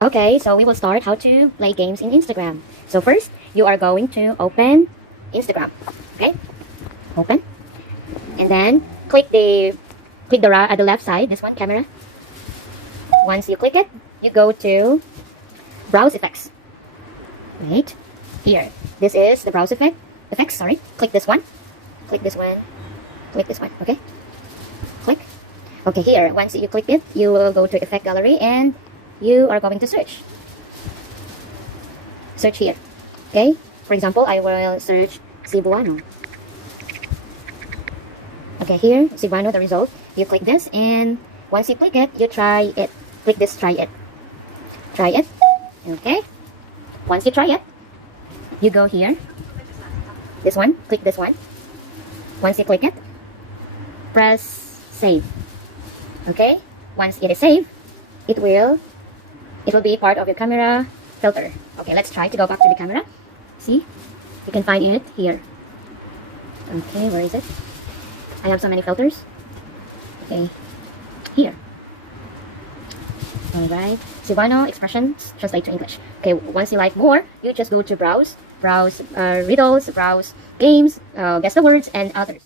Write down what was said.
Okay, so we will start how to play games in Instagram. So first, you are going to open Instagram. Okay, open, and then click the at the left side. This one, camera. Once you click it, you go to browse effects. Right here. This is the browse effects. Sorry. Click this one. Click this one. Click this one. Okay. Click. Okay. Here. Once you click it, you will go to effect gallery and you are going to search here. Okay, for example, I will search Cebuano. Okay, here Cebuano, the result. You click this, and once you click it, you try it. Click this, try it. Okay, once you try it, you go here, this one, click this one. Once you click it, press save. Okay, once it is saved, it will be part of your camera filter. Okay, let's try to go back to the camera. See, you can find it here. Okay, where is it? I have so many filters. Okay, here. Alright, Cebuano expressions translate to English. Okay, once you like more, you just go to browse riddles, browse games, guess the words, and others.